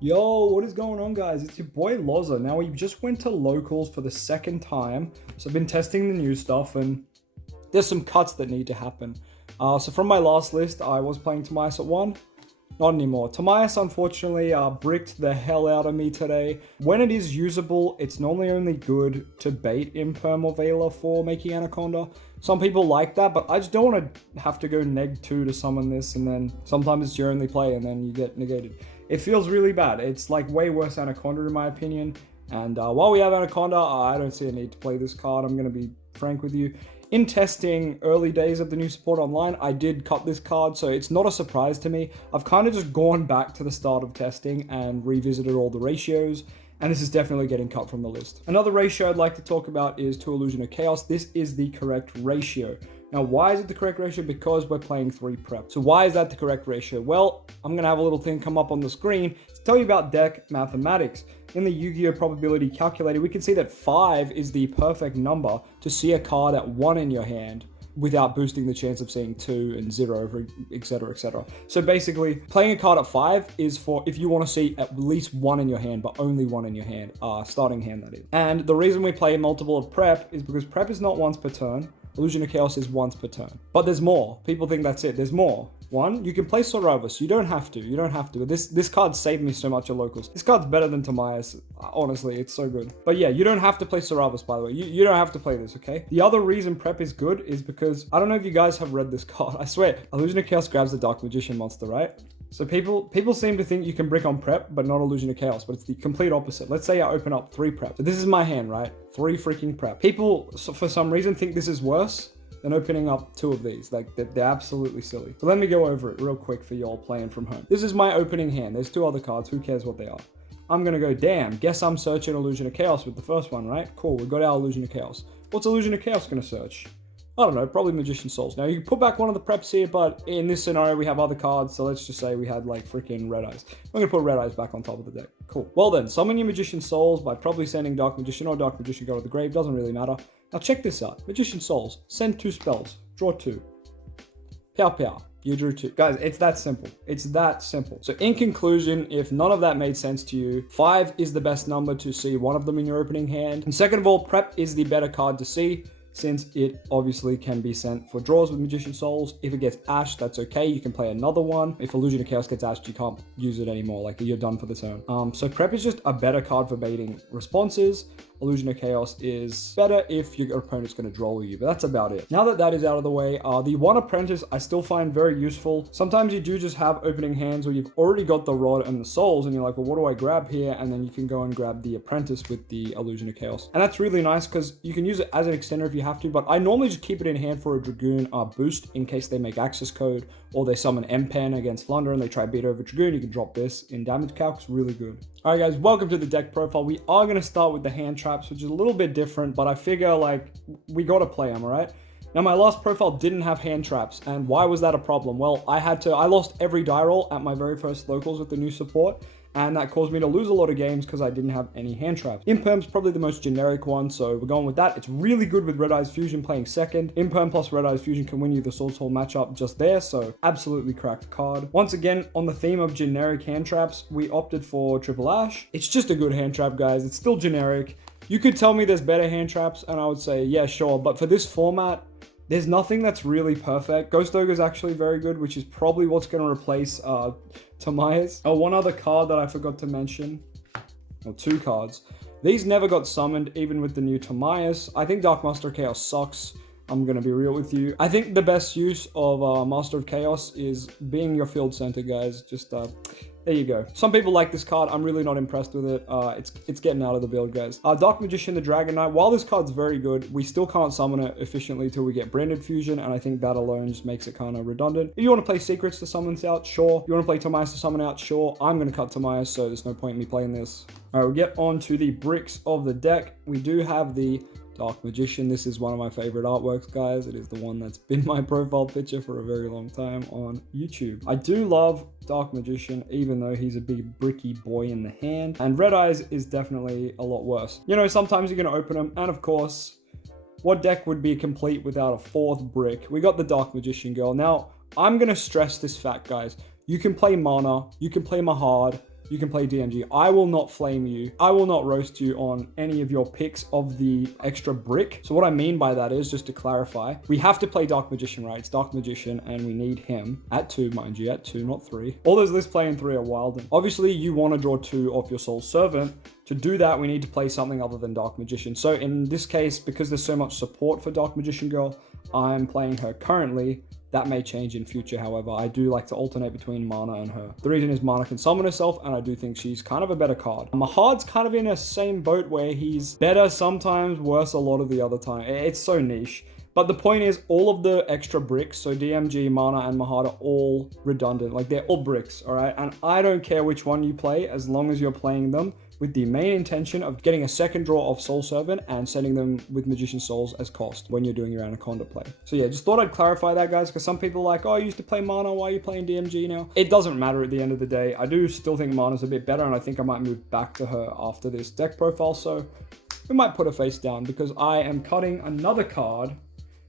Yo, what is going on, guys? It's your boy LOZA. Now, we just went to locals for the second time, so I've been testing the new stuff, and there's some cuts that need to happen. So from my last list, I was playing Tamias at 1. Not anymore. Tamias, unfortunately, bricked the hell out of me today. When it is usable, it's normally only good to bait Imperm or Vela for making Anaconda. Some people like that, but I just don't want to have to go neg 2 to summon this, and then sometimes it's your only play, and then you get negated. It feels really bad. It's like way worse Anaconda in my opinion. And while we have Anaconda, I don't see a need to play this card. I'm going to be frank with you. In testing early days of the new support online, I did cut this card, so it's not a surprise to me. I've kind of just gone back to the start of testing and revisited all the ratios, and this is definitely getting cut from the list. Another ratio I'd like to talk about is to Illusion of Chaos. This is the correct ratio. Now, why is it the correct ratio? Because we're playing 3 prep. So why is that the correct ratio? Well, I'm going to have a little thing come up on the screen to tell you about deck mathematics. In the Yu-Gi-Oh! Probability calculator, we can see that 5 is the perfect number to see a card at 1 in your hand without boosting the chance of seeing 2 and 0, etc, etc. So basically, playing a card at 5 is for if you want to see at least 1 in your hand, but only 1 in your hand, starting hand that is. And the reason we play multiple of prep is because prep is not once per turn. Illusion of Chaos is once per turn. But there's more. People think that's it. There's more. 1, you can play Soravus. You don't have to. You don't have to. But this card saved me so much at locals. This card's better than Tamias. Honestly, it's so good. But yeah, you don't have to play Soravus, by the way. You don't have to play this, okay? The other reason prep is good is because, I don't know if you guys have read this card. I swear, Illusion of Chaos grabs the Dark Magician monster, right? So people seem to think you can brick on prep, but not Illusion of Chaos, but it's the complete opposite. Let's say I open up 3 prep. So this is my hand, right? 3 freaking prep. People, for some reason, think this is worse than opening up 2 of these. Like, they're absolutely silly. So let me go over it real quick for y'all playing from home. This is my opening hand. There's 2 other cards. Who cares what they are? I'm gonna go, damn, guess I'm searching Illusion of Chaos with the first one, right? Cool, we got our Illusion of Chaos. What's Illusion of Chaos gonna search? I don't know, probably Magician Souls. Now, you can put back one of the preps here, but in this scenario, we have other cards, so let's just say we had, like, freaking Red Eyes. I'm gonna put Red Eyes back on top of the deck. Cool. Well then, summon your Magician Souls by probably sending Dark Magician or Dark Magician go to the grave, doesn't really matter. Now check this out. Magician Souls, send 2 spells, draw 2. Pow pow. You drew 2. Guys, it's that simple. It's that simple. So in conclusion, if none of that made sense to you, 5 is the best number to see one of them in your opening hand. And second of all, prep is the better card to see, since it obviously can be sent for draws with Magician Souls. If it gets ashed, that's okay. You can play another one. If Illusion of Chaos gets ashed, you can't use it anymore. Like, you're done for the turn. So prep is just a better card for baiting responses. Illusion of Chaos is better if your opponent's going to draw you, but that's about it. Now that that is out of the way, the 1 Apprentice I still find very useful. Sometimes you do just have opening hands where you've already got the Rod and the Souls, and you're like, well, what do I grab here? And then you can go and grab the Apprentice with the Illusion of Chaos. And that's really nice because you can use it as an extender if you have to, but I normally just keep it in hand for a Dragoon boost in case they make access code or they summon M-Pen against Flunder and they try beat over Dragoon. You can drop this in damage calcs, really good. All right, guys, welcome to the deck profile. We are going to start with the hand traps, which is a little bit different, but I figure, like, we got to play them, all right? Now, my last profile didn't have hand traps, and why was that a problem? Well, I lost every die roll at my very first locals with the new support, and that caused me to lose a lot of games because I didn't have any hand traps. Imperm's probably the most generic one, so we're going with that. It's really good with Red Eyes Fusion playing second. Imperm plus Red Eyes Fusion can win you the Sword Soul matchup just there, so absolutely cracked card. Once again, on the theme of generic hand traps, we opted for Triple Ash. It's just a good hand trap, guys. It's still generic. You could tell me there's better hand traps, and I would say, yeah, sure, but for this format, there's nothing that's really perfect. Ghost Ogre is actually very good, which is probably what's going to replace Tamias. Oh, one other card that I forgot to mention, or 2 cards. These never got summoned, even with the new Tamias. I think Dark Master of Chaos sucks. I'm going to be real with you. I think the best use of Master of Chaos is being your field center, guys. Just, there you go. Some people like this card. I'm really not impressed with it. It's getting out of the build, guys. Dark Magician, the Dragon Knight. While this card's very good, we still can't summon it efficiently till we get Branded Fusion, and I think that alone just makes it kind of redundant. If you want to play Secrets to summon this out, sure. If you want to play Tamias to summon out, sure. I'm going to cut Tamias, so there's no point in me playing this. All right, we'll get on to the bricks of the deck. We do have the Dark Magician. This is one of my favorite artworks, guys. It is the one that's been my profile picture for a very long time on YouTube. I do love Dark Magician, even though he's a big bricky boy in the hand. And Red Eyes is definitely a lot worse. You know, sometimes you're going to open them, and of course, what deck would be complete without a 4th brick? We got the Dark Magician girl. Now, I'm going to stress this fact, guys. You can play Mana, you can play Mahad, you can play DMG. I will not flame you. I will not roast you on any of your picks of the extra brick. So what I mean by that is, just to clarify, we have to play Dark Magician, right? It's Dark Magician, and we need him at 2, mind you, at 2, not 3. All those lists playing 3 are wild. And obviously, you want to draw 2 off your Soul Servant. To do that, we need to play something other than Dark Magician. So in this case, because there's so much support for Dark Magician Girl, I'm playing her currently. That may change in future, however. I do like to alternate between Mana and her. The reason is Mana can summon herself, and I do think she's kind of a better card. Mahad's kind of in a same boat where he's better sometimes, worse a lot of the other time. It's so niche. But the point is, all of the extra bricks, so DMG, Mana, and Mahad are all redundant. Like, they're all bricks, all right? And I don't care which one you play, as long as you're playing them with the main intention of getting a second draw of Soul Servant and sending them with Magician Souls as cost when you're doing your Anaconda play. So yeah, just thought I'd clarify that, guys, because some people are like, oh, I used to play Mana, why are you playing DMG now? It doesn't matter at the end of the day. I do still think Mana's a bit better, and I think I might move back to her after this deck profile, so we might put her face down because I am cutting another card.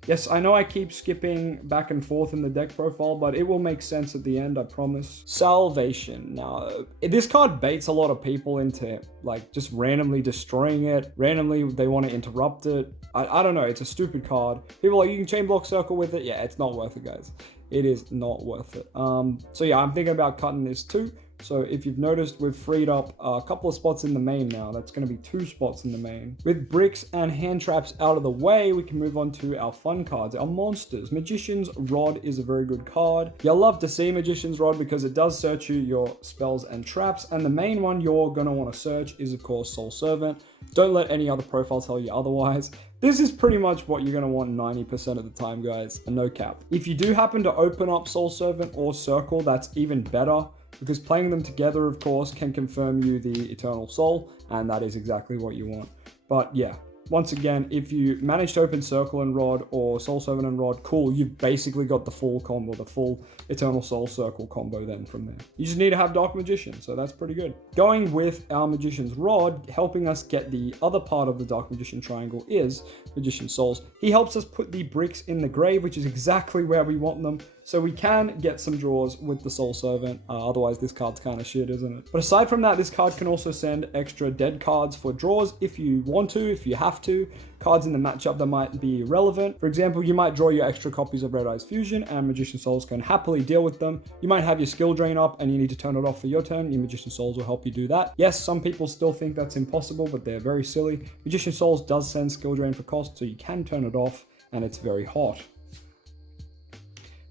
Yes, I know I keep skipping back and forth in the deck profile, but it will make sense at the end, I promise. Salvation. Now, this card baits a lot of people into, like, just randomly destroying it. Randomly, they want to interrupt it. I don't know, it's a stupid card. People are like, you can chain block circle with it. Yeah, it's not worth it, guys. It is not worth it. So yeah, I'm thinking about cutting this too. So if you've noticed, we've freed up a couple of spots in the main now. That's going to be 2 spots in the main. With bricks and hand traps out of the way, we can move on to our fun cards, our monsters. Magician's Rod is a very good card. You'll love to see Magician's Rod because it does search you your spells and traps. And the main one you're going to want to search is, of course, Soul Servant. Don't let any other profile tell you otherwise. This is pretty much what you're going to want 90% of the time, guys, and no cap. If you do happen to open up Soul Servant or Circle, that's even better, because playing them together, of course, can confirm you the Eternal Soul, and that is exactly what you want. But yeah, once again, if you manage to open Circle and Rod or Soul Servant and Rod, cool, you've basically got the full combo, the full Eternal Soul Circle combo then from there. You just need to have Dark Magician, so that's pretty good. Going with our Magician's Rod, helping us get the other part of the Dark Magician triangle is Magician Souls. He helps us put the bricks in the grave, which is exactly where we want them, so we can get some draws with the Soul Servant. Otherwise, this card's kind of shit, isn't it? But aside from that, this card can also send extra dead cards for draws if you want to, if you have to. Cards in the matchup that might be relevant. For example, you might draw your extra copies of Red Eyes Fusion, and Magician Souls can happily deal with them. You might have your skill drain up and you need to turn it off for your turn. Your Magician Souls will help you do that. Yes, some people still think that's impossible, but they're very silly. Magician Souls does send skill drain for cost, so you can turn it off, and it's very hot.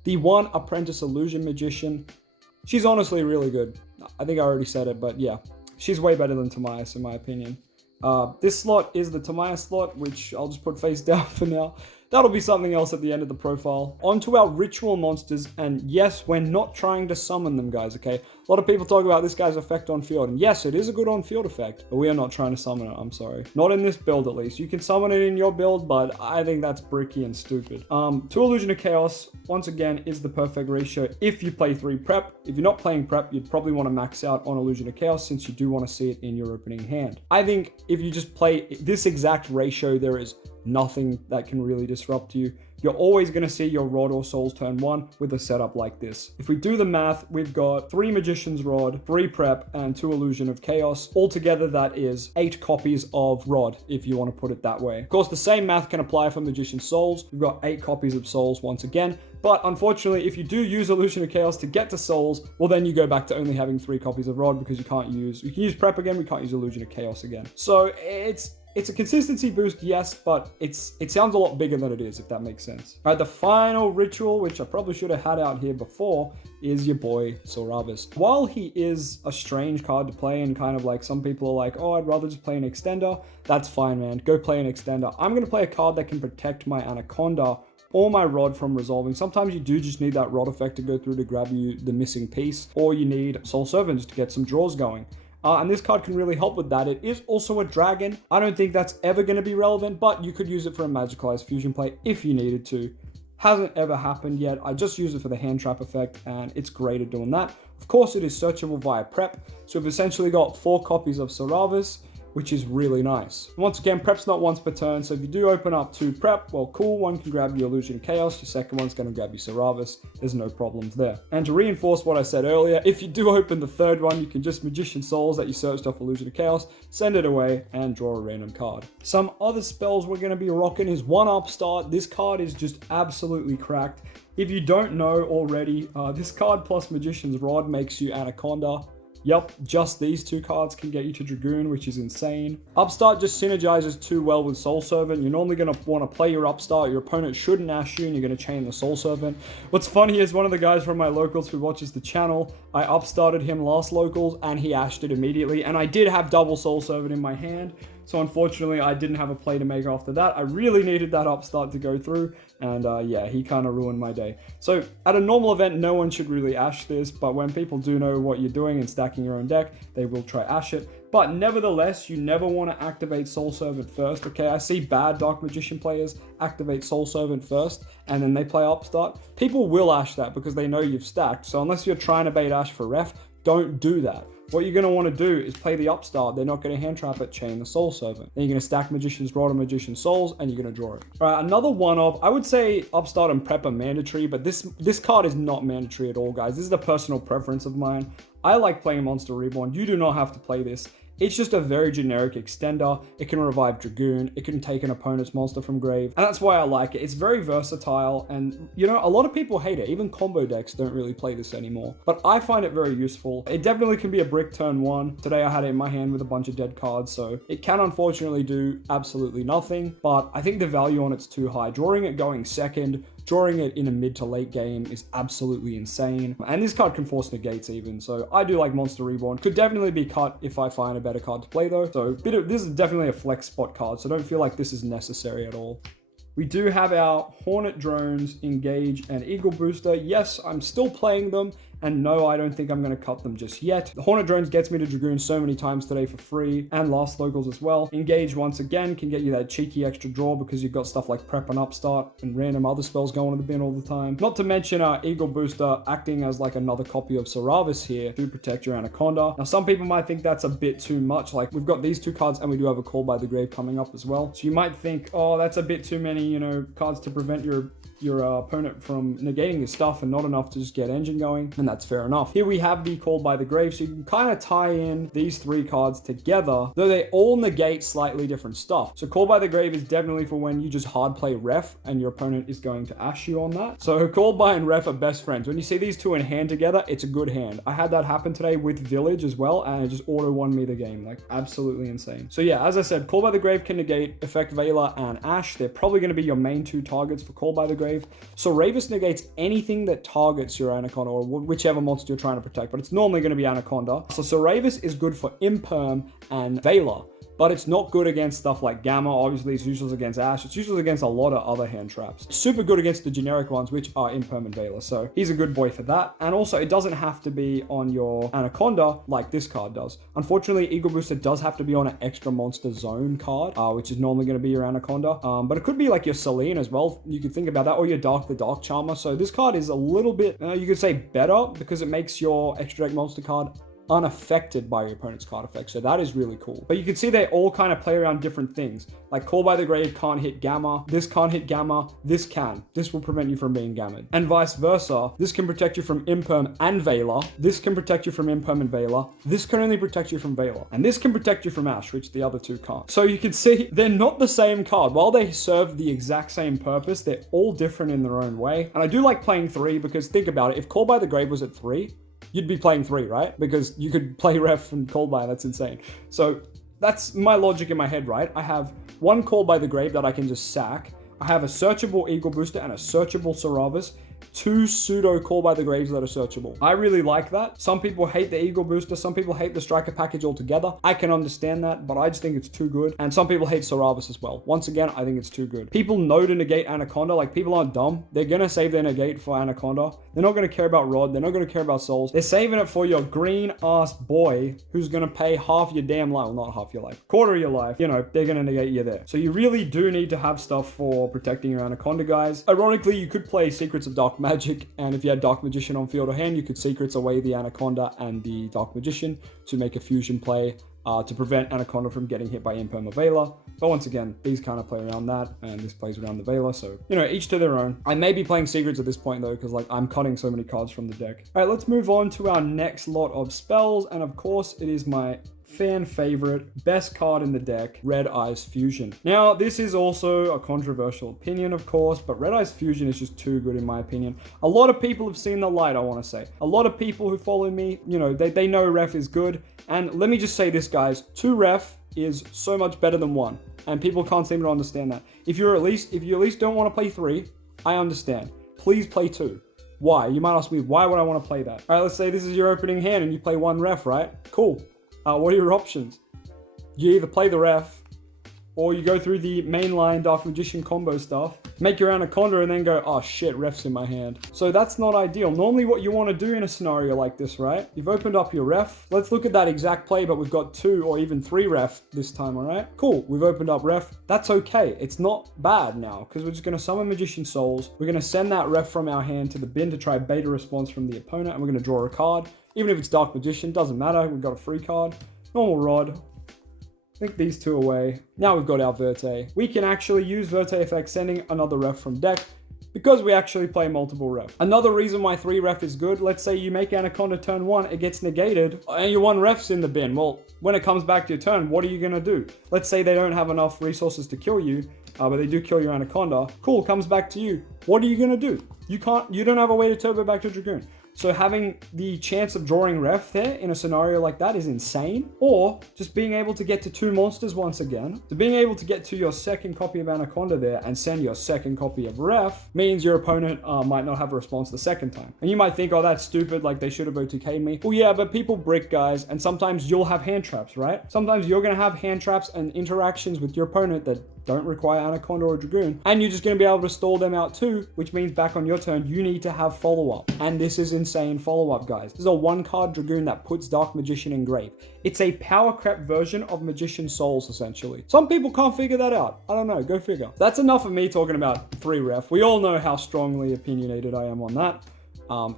The one Apprentice Illusion Magician, she's honestly really good. I think I already said it, but yeah, she's way better than Tamias in my opinion. This slot is the Tamias slot, which I'll just put face down for now. That'll be something else at the end of the profile. On to our ritual monsters, and yes, we're not trying to summon them, guys, okay? A lot of people talk about this guy's effect on field, and yes, it is a good on-field effect, but we are not trying to summon it, I'm sorry. Not in this build, at least. You can summon it in your build, but I think that's bricky and stupid. 2 Illusion of Chaos, once again, is the perfect ratio if you play 3 prep. If you're not playing prep, you'd probably want to max out on Illusion of Chaos since you do want to see it in your opening hand. I think if you just play this exact ratio, there is nothing that can really disrupt you. You're always going to see your Rod or Souls turn 1 with a setup like this. If we do the math, we've got 3 Magician's Rod, 3 Prep, and 2 Illusion of Chaos. Altogether, that is 8 copies of Rod, if you want to put it that way. Of course, the same math can apply for Magician's Souls. We've got 8 copies of Souls once again. But unfortunately, if you do use Illusion of Chaos to get to Souls, well, then you go back to only having 3 copies of Rod because you can use Prep again, we can't use Illusion of Chaos again. So it's a consistency boost, yes, but it sounds a lot bigger than it is, if that makes sense. All right, the final ritual, which I probably should have had out here before, is your boy Soravis. While he is a strange card to play, and kind of like some people are like, oh, I'd rather just play an extender, that's fine, man. Go play an extender. I'm going to play a card that can protect my Anaconda or my Rod from resolving. Sometimes you do just need that Rod effect to go through to grab you the missing piece, or you need Soul Servants to get some draws going. And this card can really help with that. It is also a dragon. I don't think that's ever going to be relevant, but you could use it for a Magicalized Fusion play if you needed to. Hasn't ever happened yet. I just use it for the hand trap effect, and it's great at doing that. Of course, it is searchable via prep. So we've essentially got 4 copies of Soravis. which is really nice. Once again, prep's not once per turn, so if you do open up 2 prep, well, cool, one can grab your Illusion of Chaos, your second one's going to grab your Saravis. There's no problems there. And to reinforce what I said earlier, if you do open the third one, you can just Magician Souls that you searched off Illusion of Chaos, send it away, and draw a random card. Some other spells we're going to be rocking is one Upstart. This card is just absolutely cracked. If you don't know already, this card plus Magician's Rod makes you Anaconda. Yep, just these 2 cards can get you to Dragoon, which is insane. Upstart just synergizes too well with Soul Servant. You're normally going to want to play your Upstart. Your opponent shouldn't ash you, and you're going to chain the Soul Servant. What's funny is one of the guys from my locals who watches the channel, I Upstarted him last locals, and he ashed it immediately. And I did have double Soul Servant in my hand, so unfortunately I didn't have a play to make after that. I really needed that Upstart to go through, and yeah, he kind of ruined my day. So at a normal event, no one should really ash this, but when people do know what you're doing and stacking your own deck, they will try ash it. But nevertheless, you never want to activate Soul Servant first, okay? I see bad Dark Magician players activate Soul Servant first, and then they play Upstart. People will ash that because they know you've stacked, so unless you're trying to bait ash for ref, don't do that. What you're going to want to do is play the Upstart. They're not going to hand trap it, chain the Soul Servant. Then you're going to stack Magician's Rod and Magician Souls, and you're going to draw it. All right, another one of, I would say Upstart and Prep are mandatory, but this card is not mandatory at all, guys. This is a personal preference of mine. I like playing Monster Reborn. You do not have to play this. It's just a very generic extender. It can revive Dragoon. It can take an opponent's monster from grave. And that's why I like it. It's very versatile. And, you know, a lot of people hate it. Even combo decks don't really play this anymore. But I find it very useful. It definitely can be a brick turn 1. Today I had it in my hand with a bunch of dead cards. So it can unfortunately do absolutely nothing. But I think the value on it's too high. Drawing it going second, drawing it in a mid to late game is absolutely insane. And this card can force negates even. So I do like Monster Reborn. Could definitely be cut if I find a better card to play though. So this is definitely a flex spot card. So don't feel like this is necessary at all. We do have our Hornet Drones, Engage, and Eagle Booster. Yes, I'm still playing them. And no, I don't think I'm going to cut them just yet. The Hornet Drones gets me to Dragoon so many times today for free, and last locals as well. Engage, once again, can get you that cheeky extra draw because you've got stuff like Prep and Upstart and random other spells going to the bin all the time. Not to mention our Eagle Booster acting as like another copy of Saravis here to protect your Anaconda. Now, some people might think that's a bit too much. Like, we've got these 2 cards and we do have a Call by the Grave coming up as well. So you might think, oh, that's a bit too many, you know, cards to prevent your opponent from negating his stuff and not enough to just get engine going, and that's fair enough. Here we have the Call by the Grave, so you can kind of tie in these 3 cards together, though they all negate slightly different stuff. So Call by the Grave is definitely for when you just hard play ref and your opponent is going to ash you on that. So Call by and ref are best friends. When you see these 2 in hand together, it's a good hand. I had that happen today with Village as well, and it just auto won me the game. Like, absolutely insane. So yeah, as I said, Call by the Grave can negate Effect Veiler and Ash. They're probably going to be your main 2 targets for Call by the Grave. So Ravis negates anything that targets your Anaconda or whichever monster you're trying to protect, but it's normally going to be Anaconda. So Saravis is good for Imperm and Veiler, but it's not good against stuff like Gamma. Obviously, it's useless against Ash. It's useless against a lot of other hand traps. It's super good against the generic ones, which are Imperm and Veiler. So he's a good boy for that. And also, it doesn't have to be on your Anaconda like this card does. Unfortunately, Eagle Booster does have to be on an extra monster zone card, which is normally going to be your Anaconda. But it could be like your Selene as well. You could think about that, or your Dark the Dark Charmer. So this card is a little bit, you could say better, because it makes your extra deck monster card unaffected by your opponent's card effect. So that is really cool. But you can see they all kind of play around different things. Like Call by the Grave can't hit Gamma. This can't hit Gamma. This can. This will prevent you from being gammed. And vice versa. This can protect you from Imperm and Veiler. This can protect you from Imperm and Veiler. This can only protect you from Veiler. And this can protect you from Ash, which the other 2 can't. So you can see they're not the same card. While they serve the exact same purpose, they're all different in their own way. And I do like playing 3 because think about it. If Call by the Grave was at 3, you'd be playing 3, right? Because you could play ref and Call by, that's insane. So that's my logic in my head, right? I have 1 Call by the Grave that I can just sack. I have a searchable Eagle Booster and a searchable Saravis. 2 pseudo Call by the Graves that are searchable. I really like that. Some people hate the Eagle Booster. Some people hate the Striker package altogether. I can understand that, but I just think it's too good. And some people hate Saravis as well. Once again, I think it's too good. People know to negate Anaconda. Like, people aren't dumb. They're going to save their negate for Anaconda. They're not going to care about Rod. They're not going to care about Souls. They're saving it for your green-ass boy who's going to pay half your damn life. Well, not half your life. Quarter of your life. You know, they're going to negate you there. So you really do need to have stuff for protecting your Anaconda, guys. Ironically, you could play Secrets of Dark Magic, and if you had Dark Magician on field or hand, you could Secrets away the Anaconda and the Dark Magician to make a fusion play to prevent Anaconda from getting hit by Imperm or Veiler. But once again, these kind of play around that, and this plays around the Veiler, so, you know, each to their own. I may be playing Secrets at this point, though, because, like, I'm cutting so many cards from the deck. All right, let's move on to our next lot of spells, and of course, it is my fan favorite, best card in the deck, Red Eyes Fusion. Now, this is also a controversial opinion, of course, but Red Eyes Fusion is just too good in my opinion. A lot of people have seen the light, I want to say. A lot of people who follow me, you know, they know ref is good. And let me just say this, guys, 2 ref is so much better than 1. And people can't seem to understand that. If you at least don't want to play 3, I understand. Please play 2. Why? You might ask me, why would I want to play that? All right, let's say this is your opening hand and you play 1 ref, right? Cool. What are your options? You either play the ref, or you go through the mainline Dark Magician combo stuff, make your Anaconda, and then go, oh shit, ref's in my hand. So that's not ideal. Normally what you want to do in a scenario like this, right? You've opened up your ref. Let's look at that exact play, but we've got 2 or even 3 ref this time, all right? Cool, we've opened up ref. That's okay. It's not bad now, because we're just going to summon Magician Souls. We're going to send that ref from our hand to the bin to try beta response from the opponent, and we're going to draw a card. Even if it's Dark Magician, doesn't matter. We've got a free card. Normal Rod. Think these 2 away. Now we've got our Verte. We can actually use Verte effect sending another ref from deck because we actually play multiple ref. Another reason why 3 ref is good, let's say you make Anaconda turn 1, it gets negated, and your 1 ref's in the bin. Well, when it comes back to your turn, what are you gonna do? Let's say they don't have enough resources to kill you, but they do kill your Anaconda. Cool, comes back to you. What are you gonna do? You don't have a way to turbo back to Dragoon. So having the chance of drawing ref there in a scenario like that is insane. Or just being able to get to 2 monsters once again. So being able to get to your second copy of Anaconda there and send your second copy of ref means your opponent might not have a response the second time. And you might think, oh, that's stupid, like they should have OTK'd me. Well, yeah, but people brick, guys, and sometimes you'll have hand traps, right? Sometimes you're going to have hand traps and interactions with your opponent that don't require Anaconda or Dragoon, and you're just going to be able to stall them out too, which means back on your turn, you need to have follow-up. And this is insane follow-up, guys. This is a 1-card Dragoon that puts Dark Magician in grave. It's a power crept version of Magician Souls, essentially. Some people can't figure that out. I don't know, go figure. That's enough of me talking about 3 ref. We all know how strongly opinionated I am on that.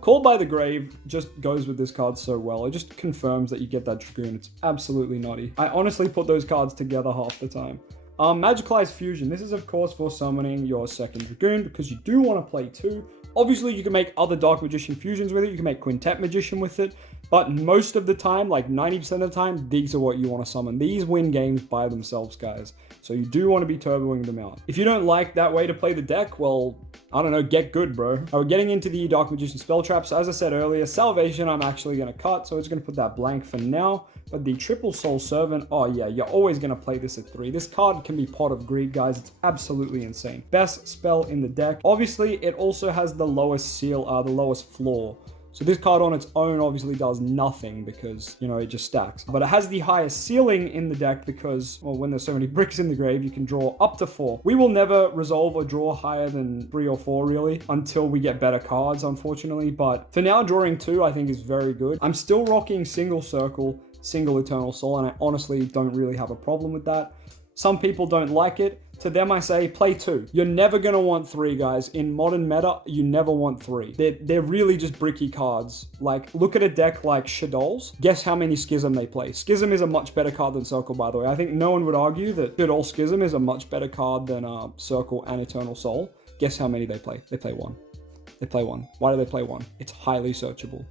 Called by the Grave just goes with this card so well. It just confirms that you get that Dragoon. It's absolutely nutty. I honestly put those cards together half the time. Magicalized Fusion. This is, of course, for summoning your second Dragoon because you do want to play 2. Obviously, you can make other Dark Magician fusions with it. You can make Quintet Magician with it. But most of the time, like 90% of the time, these are what you want to summon. These win games by themselves, guys. So you do want to be turboing them out. If you don't like that way to play the deck, well, I don't know, get good, bro. We're getting into the Dark Magician spell trap. So as I said earlier, Salvation I'm actually going to cut. So it's going to put that blank for now. But the Triple Soul Servant, oh yeah, you're always going to play this at 3. This card can be Pot of Greed, guys. It's absolutely insane. Best spell in the deck. Obviously, it also has the lowest the lowest floor. So this card on its own obviously does nothing because, you know, it just stacks. But it has the highest ceiling in the deck because, well, when there's so many bricks in the grave, you can draw up to 4. We will never resolve or draw higher than 3 or 4, really, until we get better cards, unfortunately. But for now, drawing 2, I think is very good. I'm still rocking Single Circle, Single Eternal Soul, and I honestly don't really have a problem with that. Some people don't like it. To them, I say, play 2. You're never going to want 3, guys. In modern meta, you never want 3. They're really just bricky cards. Like, look at a deck like Shadol's. Guess how many Schism they play. Schism is a much better card than Circle, by the way. I think no one would argue that Shadol Schism is a much better card than Circle and Eternal Soul. Guess how many they play. They play 1. They play 1. Why do they play 1? It's highly searchable.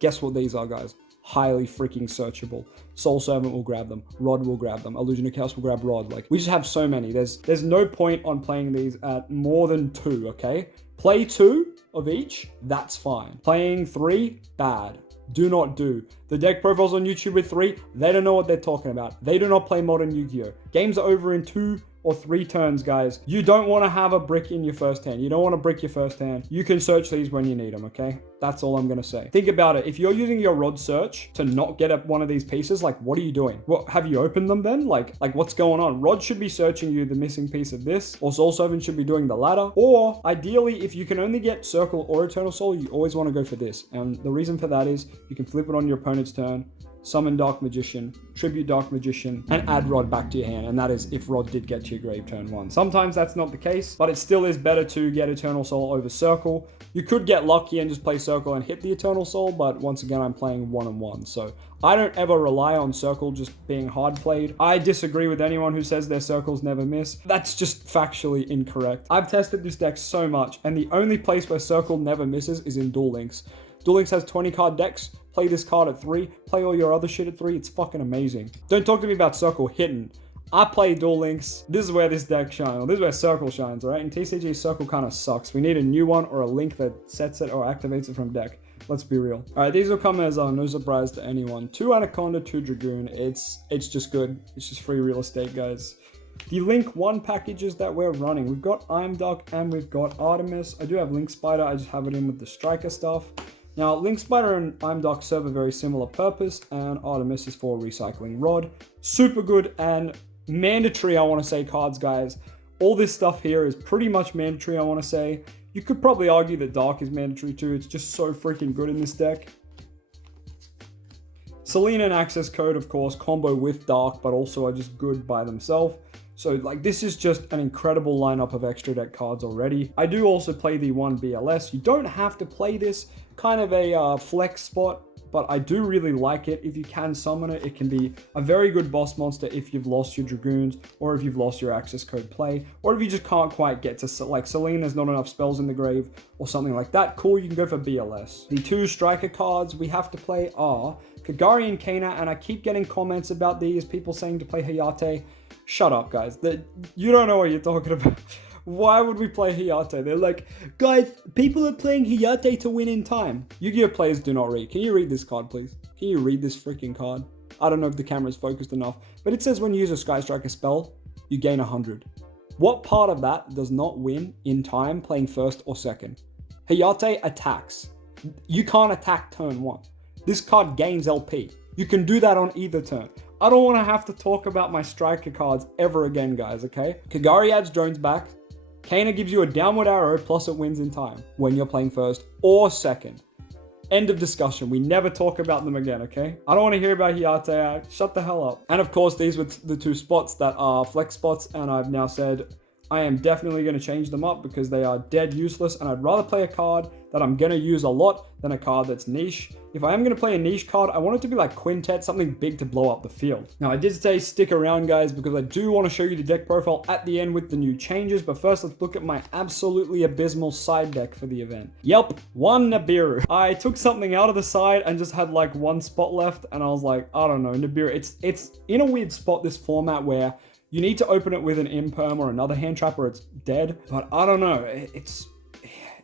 Guess what these are, guys? Highly freaking searchable. Soul Servant will grab them. Rod will grab them. Illusion of Chaos will grab Rod. Like, we just have so many. There's no point on playing these at more than 2, okay? Play 2 of each, that's fine. Playing 3, bad. Do not do. The deck profiles on YouTube with 3, they don't know what they're talking about. They do not play modern Yu-Gi-Oh! Games are over in 2 or 3 turns, guys. You don't want to have a brick in your first hand. You don't want to brick your first hand. You can search these when you need them, okay? That's all I'm going to say. Think about it. If you're using your Rod search to not get up one of these pieces, like, what are you doing? What, have you opened them then? Like what's going on? Rod should be searching you the missing piece of this, or Soul Servant should be doing the latter. Or ideally, if you can only get Circle or Eternal Soul, you always want to go for this. And the reason for that is you can flip it on your opponent's turn, summon Dark Magician, tribute Dark Magician, and add Rod back to your hand. And that is if Rod did get to your grave turn 1. Sometimes that's not the case, but it still is better to get Eternal Soul over Circle. You could get lucky and just play Circle and hit the Eternal Soul, but once again, I'm playing 1-on-1. So I don't ever rely on Circle just being hard played. I disagree with anyone who says their Circles never miss. That's just factually incorrect. I've tested this deck so much, and the only place where Circle never misses is in Duel Links. Duel Links has 20 card decks. Play this card at 3. Play all your other shit at 3. It's fucking amazing. Don't talk to me about Circle hitting. I play Duel Links. This is where this deck shines. Or this is where Circle shines, alright? In TCG, Circle kind of sucks. We need a new one or a link that sets it or activates it from deck. Let's be real. Alright, these will come as no surprise to anyone. 2 Anaconda, 2 Dragoon. It's just good. It's just free real estate, guys. The Link 1 packages that we're running. We've got Imduk and we've got Artemis. I do have Link Spider. I just have it in with the Striker stuff. Now, Link Spider and Imduk serve a very similar purpose, and Artemis is for recycling Rod. Super good and mandatory, I want to say, cards, guys. All this stuff here is pretty much mandatory, I want to say. You could probably argue that Dark is mandatory too. It's just so freaking good in this deck. Selena and Access Code, of course, combo with Dark, but also are just good by themselves. So, like, this is just an incredible lineup of extra deck cards already. I do also play the 1 BLS. You don't have to play this, kind of a flex spot, but I do really like it. If you can summon it, it can be a very good boss monster if you've lost your Dragoons, or if you've lost your Access Code play, or if you just can't quite get to, like, Selena's not enough spells in the grave, or something like that. Cool, you can go for BLS. The 2 Striker cards we have to play are Kagari and Kana, and I keep getting comments about these, people saying to play Hayate. Shut up, guys. You don't know what you're talking about. Why would we play Hayate? They're like, guys, people are playing Hayate to win in time. Yu-Gi-Oh players do not read. Can you read this card, please? Can you read this freaking card? I don't know if the camera's focused enough, but it says when you use a Sky Striker spell, you gain 100. What part of that does not win in time playing first or second? Hayate attacks. You can't attack turn 1. This card gains LP. You can do that on either turn. I don't want to have to talk about my Striker cards ever again, guys, okay? Kagari adds drones back. Kana gives you a downward arrow, plus it wins in time when you're playing first or second. End of discussion. We never talk about them again, okay? I don't want to hear about Hayate. Shut the hell up. And of course, these were the 2 spots that are flex spots, and I've now said I am definitely going to change them up because they are dead useless, and I'd rather play a card that I'm going to use a lot than a card that's niche. If I am going to play a niche card, I want it to be like Quintet, something big to blow up the field. Now, I did say stick around, guys, because I do want to show you the deck profile at the end with the new changes, but first let's look at my absolutely abysmal side deck for the event. Yep, 1 Nibiru. I took something out of the side and just had like 1 spot left, and I was like, I don't know, Nibiru. It's in a weird spot, this format, where you need to open it with an Imperm or another hand trap or it's dead, but I don't know.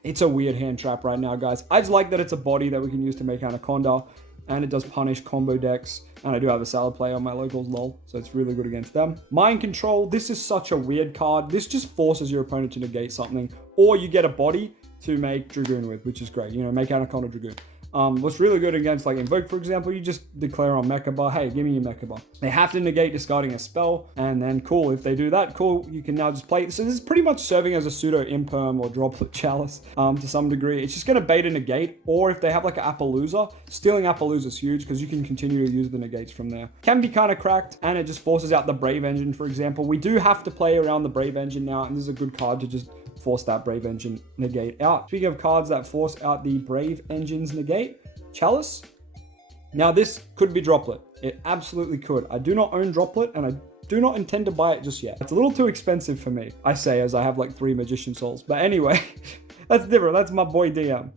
It's a weird hand trap right now, guys. I just like that it's a body that we can use to make Anaconda, and it does punish combo decks, and I do have a Salad Play on my locals, lol, so it's really good against them. Mind Control, this is such a weird card. This just forces your opponent to negate something, or you get a body to make Dragoon with, which is great. You know, make Anaconda Dragoon. What's really good against like Invoke, for example, you just declare on Mechaba, hey, give me your Mechaba. They have to negate discarding a spell, and then cool, if they do that, cool, you can now just play. So this is pretty much serving as a pseudo Imperm or Droplet Chalice to some degree. It's just going to bait a negate, or if they have like an Appaloosa, stealing Appaloosa is huge because you can continue to use the negates from there. Can be kind of cracked, and it just forces out the Brave Engine, for example. We do have to play around the Brave Engine now, and this is a good card to just force that Brave Engine negate out. Speaking of cards that force out the Brave Engine's negate, Chalice. Now this could be Droplet. It absolutely could. I do not own Droplet, and I do not intend to buy it just yet. It's a little too expensive for me, I say, as I have like 3 Magician Souls. But anyway, that's different. That's my boy DM.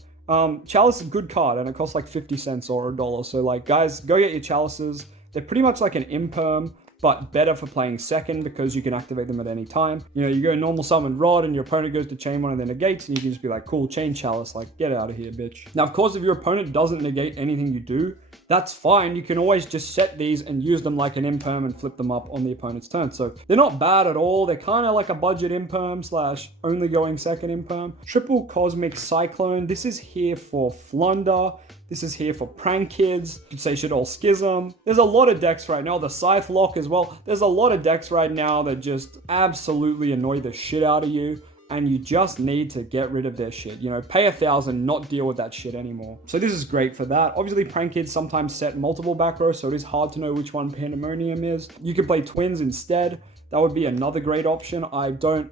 Chalice is a good card, and it costs like 50 cents or $1. So like, guys, go get your Chalices. They're pretty much like an Imperm, but better for playing second because you can activate them at any time. You know, you go normal summon Rod and your opponent goes to chain one of their negates, and you can just be like, cool, chain Chalice, like, get out of here, bitch. Now, of course, if your opponent doesn't negate anything you do, that's fine. You can always just set these and use them like an Imperm and flip them up on the opponent's turn. So they're not bad at all. They're kind of like a budget Imperm slash only going second Imperm. Triple Cosmic Cyclone. This is here for Flunder. This is here for Prank Kids. You could say Shadol Schism. There's a lot of decks right now. The Scythe Lock as well. There's a lot of decks right now that just absolutely annoy the shit out of you. and you just need to get rid of their shit. You know, pay 1,000, not deal with that shit anymore. So this is great for that. Obviously, prank kids sometimes set multiple back rows, so it is hard to know which one Pandemonium is. You can play twins instead. That would be another great option. I don't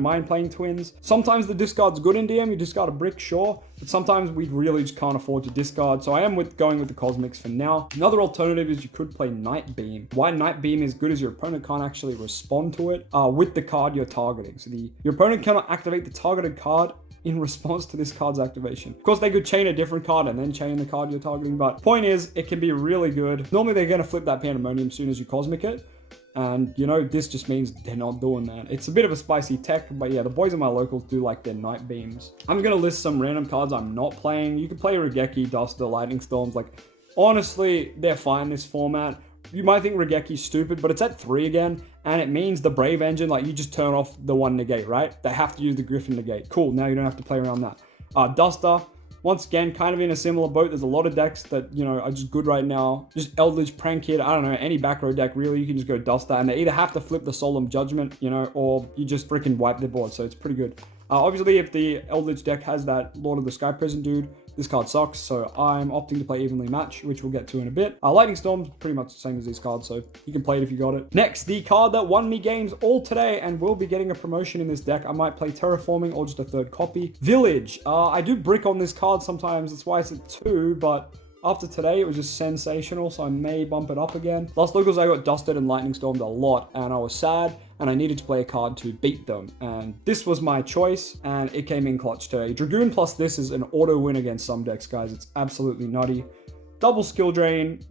mind playing twins. Sometimes the discard's good in DM. You discard a brick, sure. But sometimes we really just can't afford to discard. So I am going with the Cosmics for now. Another alternative is you could play Night Beam. Why Night Beam is good is your opponent can't actually respond to it with the card you're targeting. So your opponent cannot activate the targeted card in response to this card's activation. Of course, they could chain a different card and then chain the card you're targeting. But point is, it can be really good. Normally, they're going to flip that Pandemonium as soon as you Cosmic it. And, you know, this just means they're not doing that. It's a bit of a spicy tech, but yeah, the boys in my locals do like their Night Beams. I'm going to list some random cards I'm not playing. You can play Regeki, Duster, Lightning Storms. Like, honestly, they're fine in this format. You might think Regeki's stupid, but it's at 3 again, and it means the Brave Engine, like, you just turn off the 1 negate, right? They have to use the Griffin negate. Cool, now you don't have to play around that. Duster. Once again, kind of in a similar boat. There's a lot of decks that, you know, are just good right now. Just Eldritch, Prank Kid, I don't know, any back row deck, really. You can just go Duster, and they either have to flip the Solemn Judgment, you know, or you just freaking wipe their board, so it's pretty good. Obviously, if the Eldritch deck has that Lord of the Sky Prison dude, this card sucks, so I'm opting to play Evenly Match, which we'll get to in a bit. Lightning Storm's pretty much the same as these cards, so you can play it if you got it. Next, the card that won me games all today and will be getting a promotion in this deck. I might play Terraforming or just a third copy. Village. I do brick on this card sometimes, that's why it's at 2, but after today, it was just sensational, so I may bump it up again. Last locals, I got dusted and lightning stormed a lot, and I was sad, and I needed to play a card to beat them. And this was my choice, and it came in clutch today. Dragoon plus this is an auto win against some decks, guys. It's absolutely nutty. Double skill drain.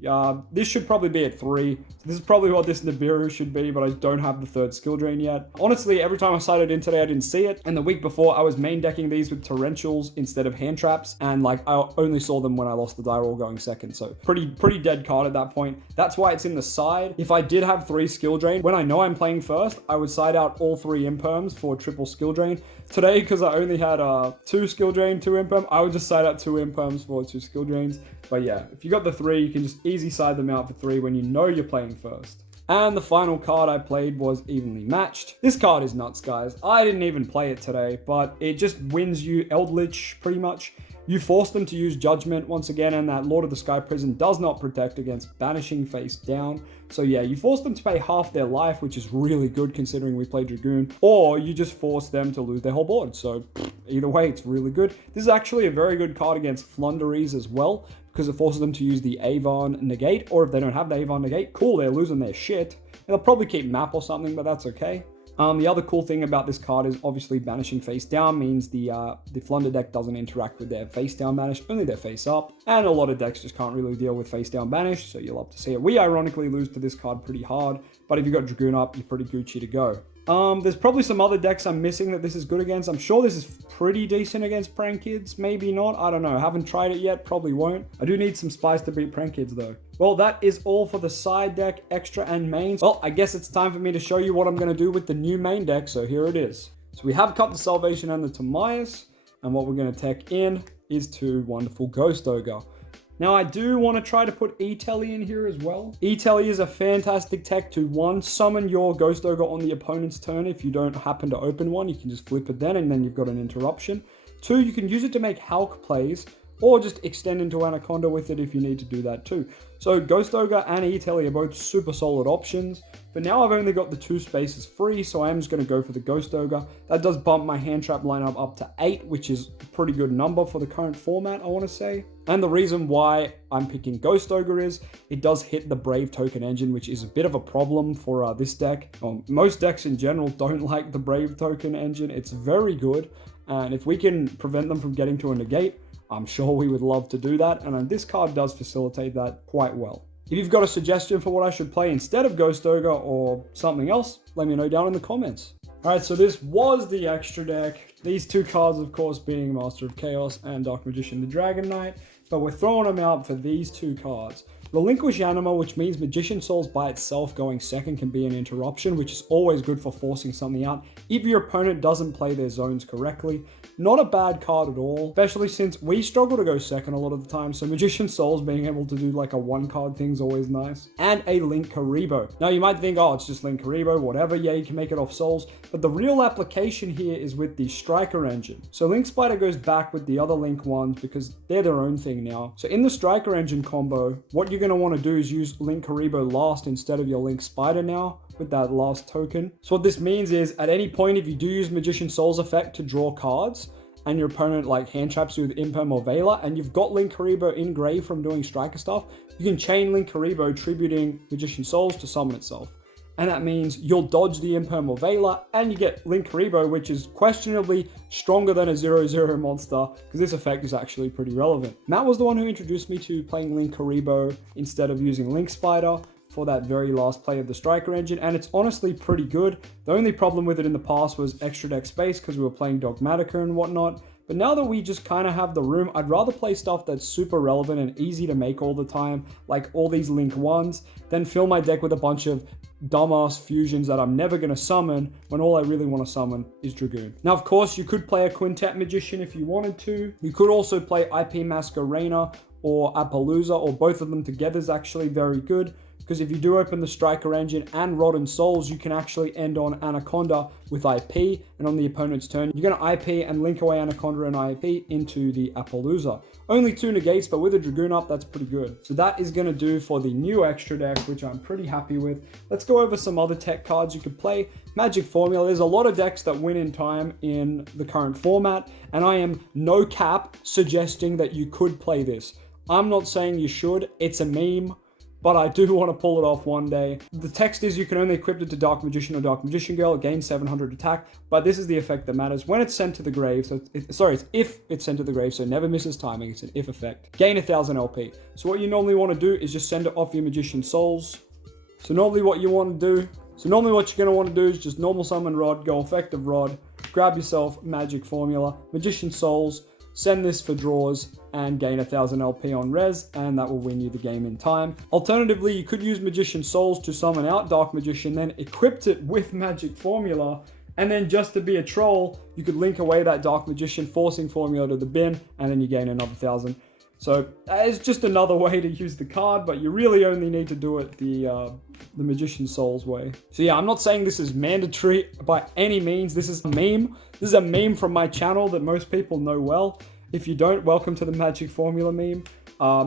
This should probably be at 3. This is probably what this Nibiru should be, but I don't have the 3rd skill drain yet. Honestly, every time I sighted in today, I didn't see it. And the week before, I was main decking these with torrentials instead of hand traps. And like, I only saw them when I lost the die roll going 2nd. So pretty dead card at that point. That's why it's in the side. If I did have 3 skill drain, when I know I'm playing first, I would side out all 3 imperms for triple skill drain. Today, because I only had 2 skill drain, 2 imperm, I would just side out 2 imperms for 2 skill drains. But yeah, if you got the 3, you can just easy side them out for 3 when you know you're playing first. And the final card I played was Evenly Matched. This card is nuts, guys. I didn't even play it today, but it just wins you Eldritch, pretty much. You force them to use Judgment once again, and that Lord of the Sky Prison does not protect against banishing face down. So yeah, you force them to pay half their life, which is really good considering we play Dragoon, or you just force them to lose their whole board. So either way, it's really good. This is actually a very good card against Flunderies as well, because it forces them to use the Avon negate, or if they don't have the Avon negate, cool, they're losing their shit. And they'll probably keep map or something, but that's okay. The other cool thing about this card is obviously banishing face down means the Flunder deck doesn't interact with their face down banish, only their face up. And a lot of decks just can't really deal with face down banish, so you'll love to see it. We ironically lose to this card pretty hard, but if you've got Dragoon up, you're pretty Gucci to go. There's probably some other decks I'm missing that this is good against. I'm sure this is pretty decent against Prank Kids. Maybe not. I don't know. Haven't tried it yet. Probably won't. I do need some spice to beat Prank Kids though. Well, that is all for the side deck, extra, and mains. Well, I guess it's time for me to show you what I'm going to do with the new main deck. So here it is. So we have cut the Salvation and the Timaeus. And what we're going to tech in is 2 wonderful Ghost Ogre. Now, I do want to try to put E-Telly in here as well. E-Telly is a fantastic tech to, 1, summon your Ghost Ogre on the opponent's turn. If you don't happen to open one, you can just flip it then, and then you've got an interruption. 2, you can use it to make Hulk plays, or just extend into Anaconda with it if you need to do that too. So Ghost Ogre and E-Telly are both super solid options. But now I've only got the 2 spaces free, so I am just going to go for the Ghost Ogre. That does bump my hand trap lineup up to 8, which is a pretty good number for the current format, I want to say. And the reason why I'm picking Ghost Ogre is it does hit the Brave Token Engine, which is a bit of a problem for this deck. Most decks in general don't like the Brave Token Engine. It's very good, and if we can prevent them from getting to a negate, I'm sure we would love to do that, and this card does facilitate that quite well. If you've got a suggestion for what I should play instead of Ghost Ogre or something else, let me know down in the comments. Alright, so this was the extra deck. These 2 cards, of course, being Master of Chaos and Dark Magician the Dragon Knight, but we're throwing them out for these 2 cards. Relinquish Anima, which means Magician Souls by itself going second can be an interruption, which is always good for forcing something out if your opponent doesn't play their zones correctly. Not a bad card at all, especially since we struggle to go second a lot of the time, so Magician Souls being able to do like a one card thing is always nice. And a Link Karibo. Now you might think, oh, it's just Link Karibo, whatever, yeah, you can make it off Souls, but the real application here is with the Striker engine. So Link Spider goes back with the other Link ones because they're their own thing now. So in the Striker engine combo, what you're going to want to do is use Link Karibo last instead of your Link Spider now, with that last token. So what this means is at any point, if you do use Magician Souls effect to draw cards and your opponent like hand traps you with Imperm or Veiler and you've got Link Karibo in grave from doing Striker stuff, you can chain Link Karibo tributing Magician Souls to summon itself. And that means you'll dodge the Imperm or Veiler and you get Link Karibo, which is questionably stronger than a 0/0 monster because this effect is actually pretty relevant. Matt was the one who introduced me to playing Link Karibo instead of using Link Spider for that very last play of the Striker engine, and it's honestly pretty good. The only problem with it in the past was extra deck space because we were playing Dogmatica and whatnot. But now that we just kind of have the room, I'd rather play stuff that's super relevant and easy to make all the time, like all these Link 1s, than fill my deck with a bunch of dumbass fusions that I'm never going to summon when all I really want to summon is Dragoon. Now, of course, you could play a Quintet Magician if you wanted to. You could also play IP Masquerena or Appaloosa, or both of them together is actually very good. Because if you do open the Striker engine and Rotten Souls, you can actually end on Anaconda with IP, and on the opponent's turn, you're going to IP and link away Anaconda and IP into the Appaloosa. Only 2 negates, but with a Dragoon up, that's pretty good. So that is going to do for the new extra deck, which I'm pretty happy with. Let's go over some other tech cards you could play. Magic Formula, there's a lot of decks that win in time in the current format, and I am no cap suggesting that you could play this. I'm not saying you should, it's a meme, but I do want to pull it off one day. The text is you can only equip it to Dark Magician or Dark Magician Girl, gain 700 attack, but this is the effect that matters. When it's sent to the grave, so it's if it's sent to the grave, so it never misses timing, it's an if effect. Gain 1000 LP. So what you normally want to do is just send it off your Magician Souls. So normally what you're going to do is just normal summon Rod, go effective Rod, grab yourself Magic Formula, Magician Souls, send this for draws, and gain 1000 LP on res, and that will win you the game in time. Alternatively, you could use Magician Souls to summon out Dark Magician, then equip it with Magic Formula, and then just to be a troll, you could link away that Dark Magician, forcing Formula to the bin, and then you gain another 1000. So it's just another way to use the card, but you really only need to do it the Magician Souls way. So yeah, I'm not saying this is mandatory by any means. This is a meme. This is a meme from my channel that most people know well. If you don't, welcome to the Magic Formula meme.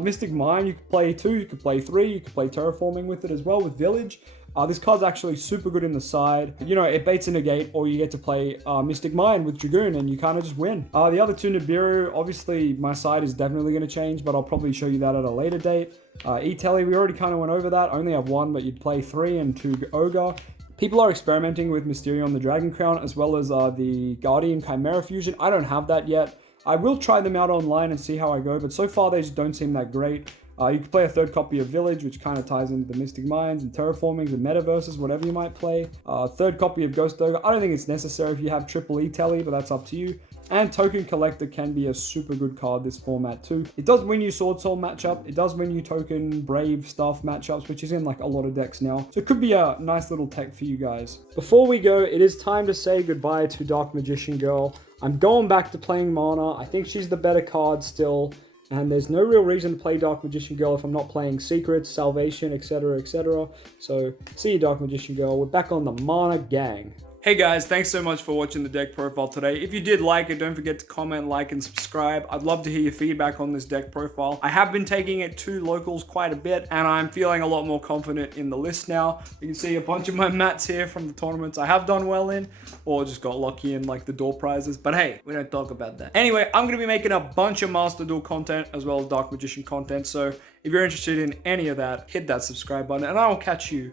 Mystic Mine, you could play 2, you could play 3, you could play Terraforming with it as well with Village. This card's actually super good in the side. You know, it baits a negate, or you get to play Mystic Mine with Dragoon, and you kind of just win. The other 2 Nibiru, obviously my side is definitely going to change, but I'll probably show you that at a later date. E-Telly, we already kind of went over that. I only have 1, but you'd play 3 and 2 Ogre. People are experimenting with Mysterion the Dragon Crown, as well as the Guardian Chimera Fusion. I don't have that yet. I will try them out online and see how I go, but so far they just don't seem that great. You can play a 3rd copy of Village, which kind of ties into the Mystic Mines and Terraformings and Metaverses, whatever you might play. 3rd copy of Ghost Ogre. I don't think it's necessary if you have triple E-Telly, but that's up to you. And Token Collector can be a super good card this format too. It does win you Sword Soul matchup. It does win you Token Brave stuff matchups, which is in like a lot of decks now. So it could be a nice little tech for you guys. Before we go, it is time to say goodbye to Dark Magician Girl. I'm going back to playing Mana. I think she's the better card still. And there's no real reason to play Dark Magician Girl if I'm not playing Secrets, Salvation, etc, etc. So, see you, Dark Magician Girl. We're back on the Mana gang. Hey guys, thanks so much for watching the deck profile today. If you did like it, don't forget to comment, like, and subscribe. I'd love to hear your feedback on this deck profile. I have been taking it to locals quite a bit, and I'm feeling a lot more confident in the list now. You can see a bunch of my mats here from the tournaments I have done well in, or just got lucky in like the door prizes. But hey, we don't talk about that. Anyway, I'm going to be making a bunch of Master Duel content as well as Dark Magician content. So if you're interested in any of that, hit that subscribe button, and I will catch you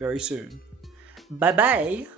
very soon. Bye-bye.